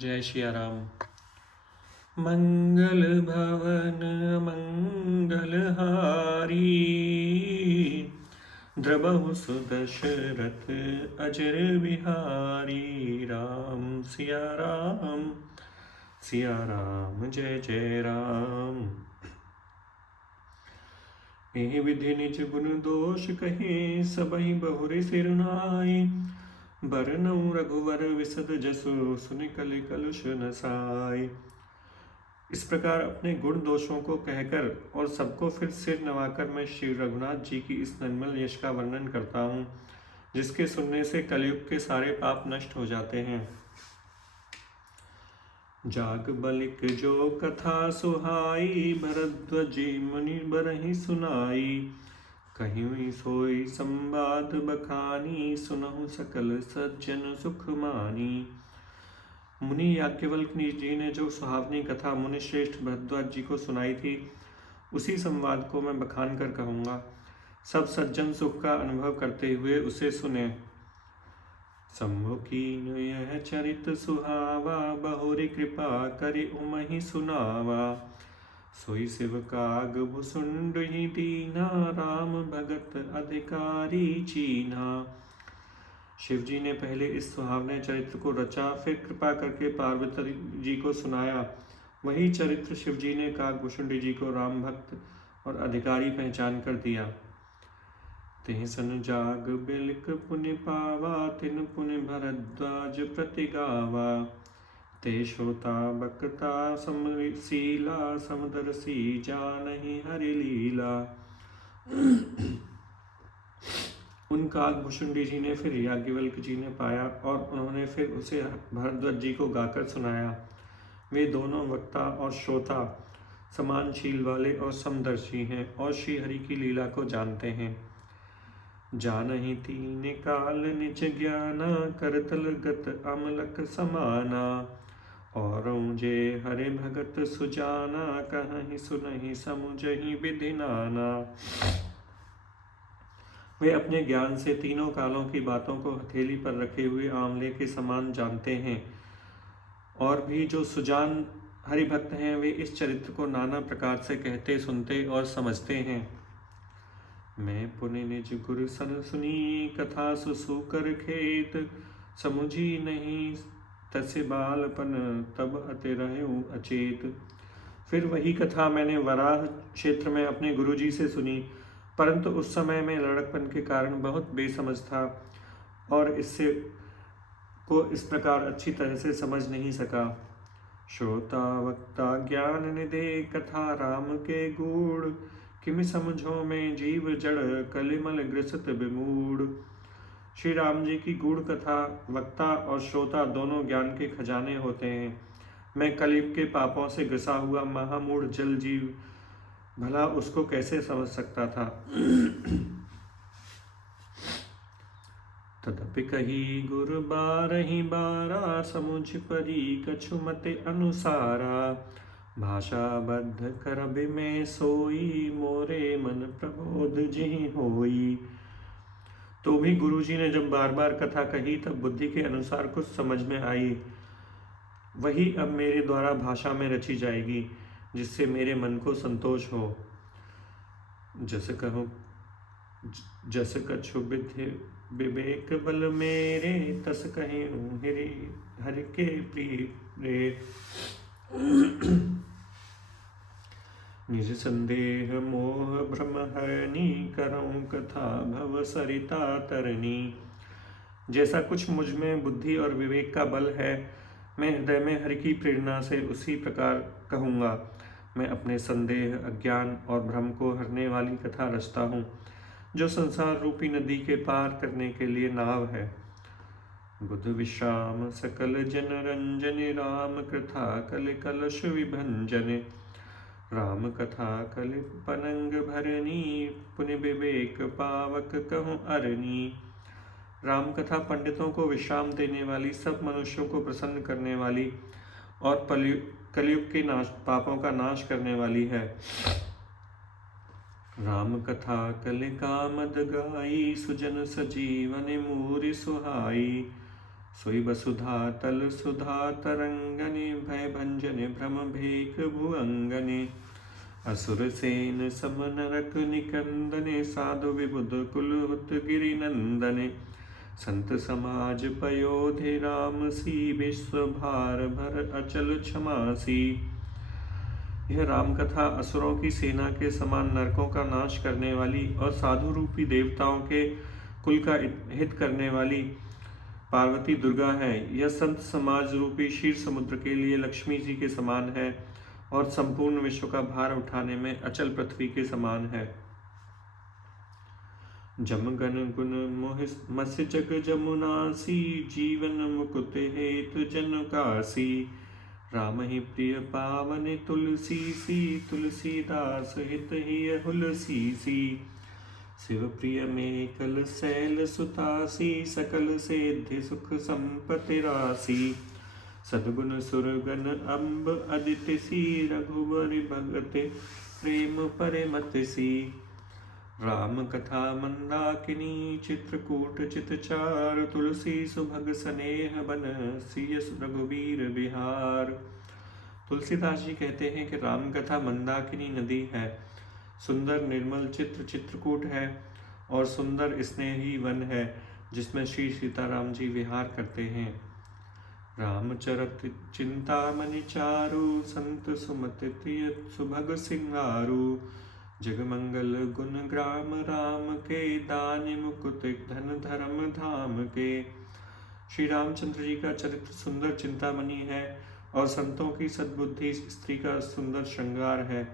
जय सिया राम। मंगल भवन मंगलहारी, द्रबहु सुदशरथ अजर बिहारी। राम सिया राम, सिया राम जय जय राम। एहि विधि निज गुण दोष कहे, सबहि बहुरि सिर नाई। बरनउँ रघुवर विशद जसु, सुनि कलि कलुष नसाई। इस प्रकार अपने गुण दोषों को कहकर और सबको फिर सिर नवाकर मैं श्री रघुनाथ जी की इस निर्मल यश का वर्णन करता हूँ, जिसके सुनने से कलयुग के सारे पाप नष्ट हो जाते हैं। जाग बलिक जो कथा सुहाई, भरद्वाजी मुनि बरहि सुनाई। कहीं सोई संवाद बखानी, सुनहु सकल सज्जन सुख मानी। मुनि याज्ञवल्क जी ने जो सुहावनी कथा मुनि श्रेष्ठ भरद्वाज जी को सुनाई थी, उसी संवाद को मैं बखान कर कहूँगा। सब सज्जन सुख का अनुभव करते हुए उसे सुने। शंभु कीन यह चरित सुहावा, बहुरी कृपा करि उमहि सुनावा। सोई शिव काग भुसुंड ही दीना, राम भगत अधिकारी चीना। शिव जी ने पहले इस सुहावने चरित्र को रचा, फिर कृपा करके पार्वती जी को सुनाया। वही चरित्र शिव जी ने कागभूषुंडी जी को राम भक्त और अधिकारी पहचान कर दिया। तिहि सन जाग बिलिक पुनि पावा, तिन पुनि भरद्वाज प्रति गावा। ते श्रोता बक्ता समशीला, समदर्शी जानहि हरि लीला। उन कागभूषुंडी जी ने फिर याज्ञवल्क जी ने पाया, और उन्होंने फिर उसे भरद्वाज जी को गाकर सुनाया। वे दोनों वक्ता और श्रोता समानशील वाले और समदर्शी हैं, और श्री हरि की लीला को जानते हैं। जानहि तीन काल निज ज्ञाना, करतल गत अमलक समाना। औरों जे हरि भगत सुजाना, कहहि सुनहि समुझहि विधि नाना। वे अपने ज्ञान से तीनों कालों की बातों को हथेली पर रखे हुए आंवले के समान जानते हैं, और भी जो सुजान हरिभक्त हैं, वे इस चरित्र को नाना प्रकार से कहते, सुनते और समझते हैं। मैं पुनि निज गुरु सन सुनी, कथा सुसूकर खेत। समुझी नहीं तसे बालपन, तब अति रहूं अचेत। फिर वही कथा मैंने वराह क्षेत्र में अपने गुरुजी से सुनी, परंतु उस समय में लड़कपन के कारण बहुत बेसमझ था, और इससे को इस प्रकार अच्छी तरह से समझ नहीं सका। श्रोता वक्ता ज्ञान निधे, कथा राम के गूढ़। किमि समझो में जीव जड़, कलिमल ग्रसित विमूढ़। श्री राम जी की गूढ़ कथा वक्ता और श्रोता दोनों ज्ञान के खजाने होते हैं। मैं कलयुग के पापों से ग्रसा हुआ महामूढ़ जल जीव भला उसको कैसे समझ सकता था। तदपि कही गुर बारहि बारा, समुझ परी कछु मते अनुसारा। भाषा बद्ध करबि में सोई, मोरे मन प्रबोध जिहि होई। तो भी गुरुजी ने जब बार बार कथा कही, तब बुद्धि के अनुसार कुछ समझ में आई। वही अब मेरे द्वारा भाषा में रची जाएगी, जिससे मेरे मन को संतोष हो। जस कहूँ जस कछु विधि विवेक बल मेरे, तस कहूँ हरि के प्रिय रे। निज संदेह मोह भ्रम हरनी, करऊँ कथा भव सरिता तरनी। जैसा कुछ मुझ में बुद्धि और विवेक का बल है, मैं हृदय में हरि की प्रेरणा से उसी प्रकार कहूँगा। मैं अपने संदेह, अज्ञान और भ्रम को हरने वाली कथा रचता हूँ, जो संसार रूपी नदी के पार करने के लिए नाव है। बुध विश्राम सकल जन रंजन, राम कथा कल कलश विभंजन। राम कथा कल पनंग भरनी, पुनि विवेक पावक कहूँ अरनी। राम कथा पंडितों को विश्राम देने वाली, सब मनुष्यों को प्रसन्न करने वाली, और कलयुग के पापों का नाश करने वाली है। राम कथा कलिका मद गाई, सुजन सजीवन मूरि सुहाई। सोई वसुधा तल सुधा तरंगने भय भंजने भ्रम भेक भुअंगने असुर सेन सम नरक निकंदने साधु विबुध कुलहुत गिरि नंदने संत समाज पयोधि राम सी विश्व भार भर अचल क्षमासी। यह राम कथा असुरों की सेना के समान नरकों का नाश करने वाली और साधु रूपी देवताओं के कुल का हित करने वाली पार्वती दुर्गा है। यह संत समाज रूपी क्षीर समुद्र के लिए लक्ष्मी जी के समान है और संपूर्ण विश्व का भार उठाने में अचल पृथ्वी के समान है। जमगन गुण मोह मस जग जमुनासी जीवन मुकुत हेतु जन कासी। राम ही प्रिय पावन तुलसी सी तुलसीदास हित ही हुलसी सी। शिव प्रिय में कल शैल सुतासी सकल सेधि सुख संपत्ति राशि। सद्गुण सुरगन अम्ब अदिति सी रघुबर भगत प्रेम परमत सी। राम कथा मंदाकिनी चित्रकूट चितचार तुलसी सुभग स्नेह बन सियस रघुबीर बिहार। तुलसीदास जी कहते हैं कि राम कथा मंदाकिनी नदी है, सुंदर निर्मल चित्र चित्रकूट है और सुंदर स्नेही वन है जिसमें श्री सीताराम जी विहार करते हैं। रामचरत चिंतामणि चारु संत सुमति सुभग सिंगारू। जगमंगल गुण ग्राम राम के दान मुकुट धन धर्म धाम के। श्री रामचंद्र जी का चरित्र सुंदर चिंतामणि है और संतों की सद्बुद्धि स्त्री का सुंदर श्रृंगार है।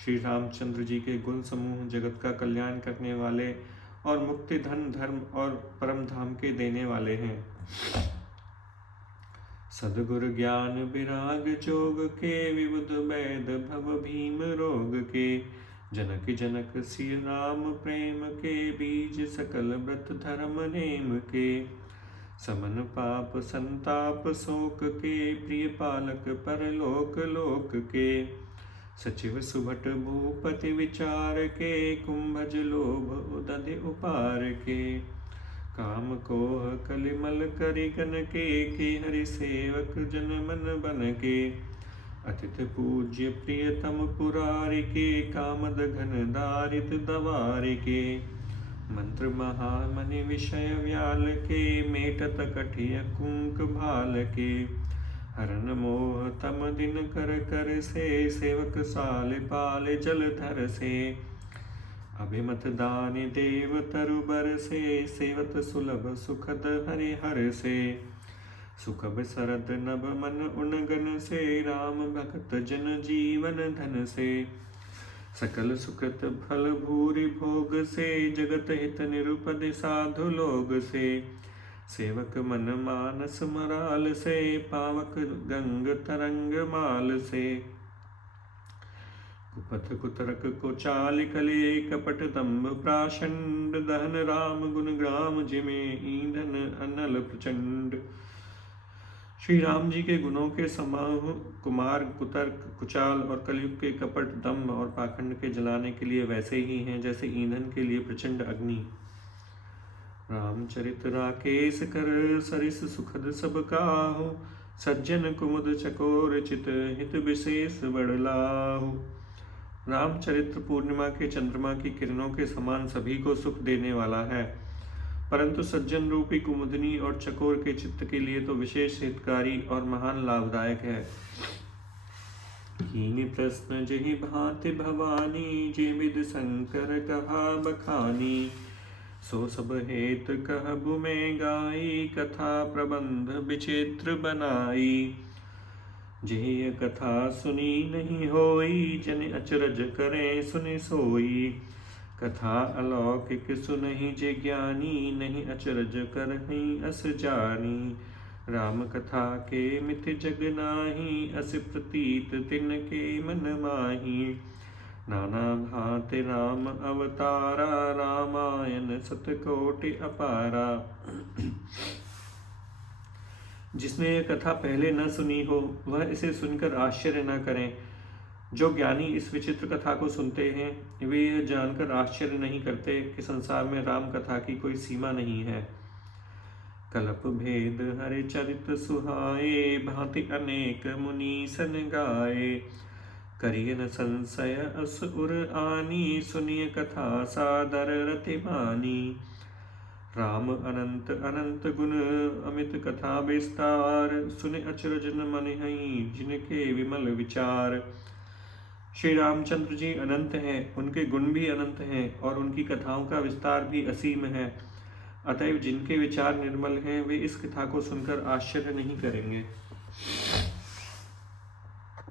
श्री रामचंद्र जी के गुण समूह जगत का कल्याण करने वाले और मुक्ति धन धर्म और परम धाम के देने वाले हैं। सद्गुरु ज्ञान विराग जोग के विबुध वैद भव भीम रोग के। जनक जनक सिय राम प्रेम के बीज सकल व्रत धर्म नेम के। समन पाप संताप शोक के प्रिय पालक परलोक लोक के। सचिव सुभट भूपति विचार के कुंभज लोभ उदधि उपार के। काम कोह कलिमल करिगन के हरि सेवक जन मन बन के। अतिथ पूज्य प्रियतम पुरारि के कामद घन दारित दवारि के। मंत्र महामनि विषय व्याल के मेटत कठिय कुंक भाल के। हरन मोह तम दिन कर कर से सेवक साल पाल जल धर से। अभिमत दानि देव तरुबर से सेवत सुलभ सुखद हरिहर से। सुखब सरद नभ मन उनगन से राम भक्त जन जीवन धन से। सकल सुखत फल भूरि भोग से जगत हित निरुपद साधु लोग से। सेवक मन मानस मराल से पावक गंग तरंग माल से। कुपथ कुतरक को चाल कले कपट दम्भ प्राचंड दहन राम गुण ग्राम जिमे ईंधन अनल प्रचंड। श्री राम जी के गुणों के समूह कुमार कुतर्क कुचाल और कलयुग के कपट दम्भ और पाखंड के जलाने के लिए वैसे ही हैं जैसे ईंधन के लिए प्रचंड अग्नि। रामचरित राकेश कर सरिस सुखद सब काहू। सज्जन कुमुद चकोर चित हित विशेष बड़लाहू। रामचरित्र पूर्णिमा के चंद्रमा की किरणों के समान सभी को सुख देने वाला है, परंतु सज्जन रूपी कुमुदनी और चकोर के चित्त के लिए तो विशेष हितकारी और महान लाभदायक है। कीनी प्रश्न जहि भांति भवानी जे विद शंकर कहा बखानी। सो सब हेत कहबु में गाई कथा प्रबंध विचित्र बनाई। जेहि कथा सुनी नहीं होई जन अचरज करें सुनि सोई। कथा अलौकिक सुनहि जे ज्ञानी नहीं अचरज करहि अस जानी। राम कथा के मिथ जग नाही अस प्रतीत तिन के मन माही। नाना भांति राम अवतारा रामायण सतकोटि अपारा। जिसने यह कथा पहले न सुनी हो वह इसे सुनकर आश्चर्य न करें। जो ज्ञानी इस विचित्र कथा को सुनते हैं वे यह जानकर आश्चर्य नहीं करते कि संसार में राम कथा की कोई सीमा नहीं है। कल्प भेद हरि चरित सुहाए, भांति अनेक मुनि सन गाए। करिय न संशय अस उर आनी, सुनिय कथा सादर रति मानी। राम अनंत अनंत गुण अमित कथा विस्तार, सुने अचरज न मन हई जिनके विमल विचार। श्री रामचंद्र जी अनंत हैं, उनके गुण भी अनंत हैं और उनकी कथाओं का विस्तार भी असीम है। अतएव जिनके विचार निर्मल हैं वे इस कथा को सुनकर आश्चर्य नहीं करेंगे।